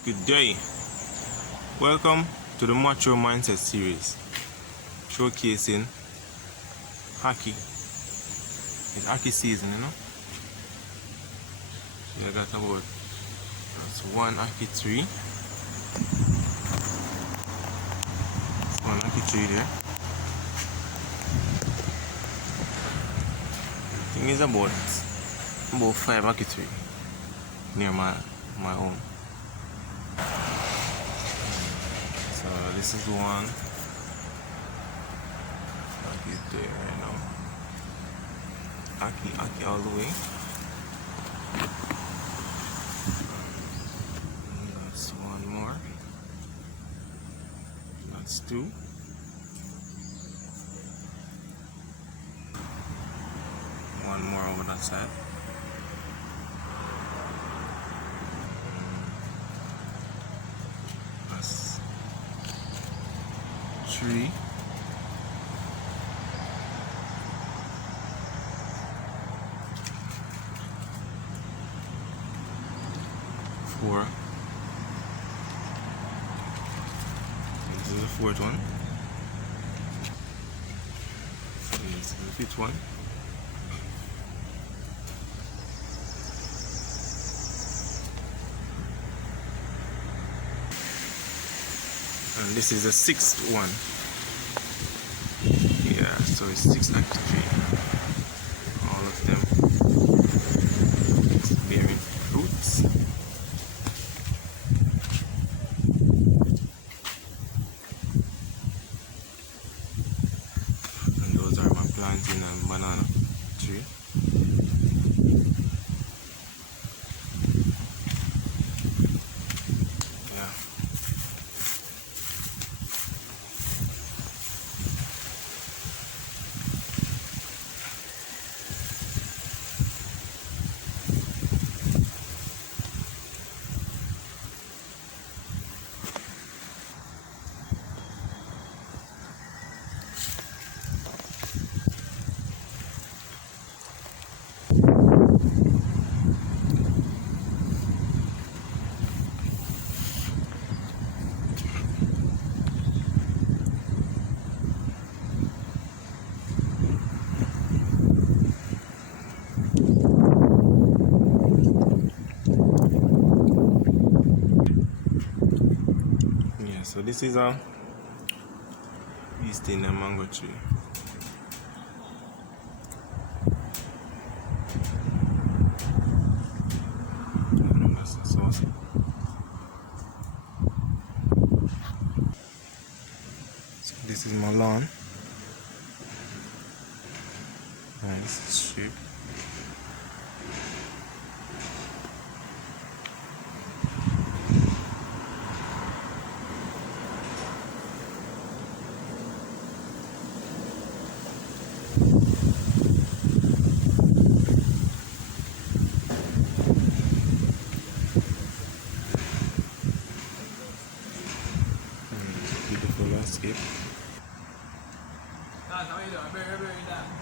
Good day. Welcome to the Macho Mindset series, showcasing hockey. It's hockey season, you know. So I got about one hockey tree. One hockey tree there. The thing is about 5 hockey tree near my home. So this is one. Hockey there, you know. Hockey all the way. That's one more. That's two. One more over that side. That's three. Four. This is the fourth one. This is the fifth one. And this is the sixth one. Yeah, so it's 6 actually. All of them bearing fruits. And those are my plantain and banana tree. Yeah. So this is a East Indian mango tree. That's the sauce. So this is my lawn. Nice shape. Beautiful landscape. How you doing?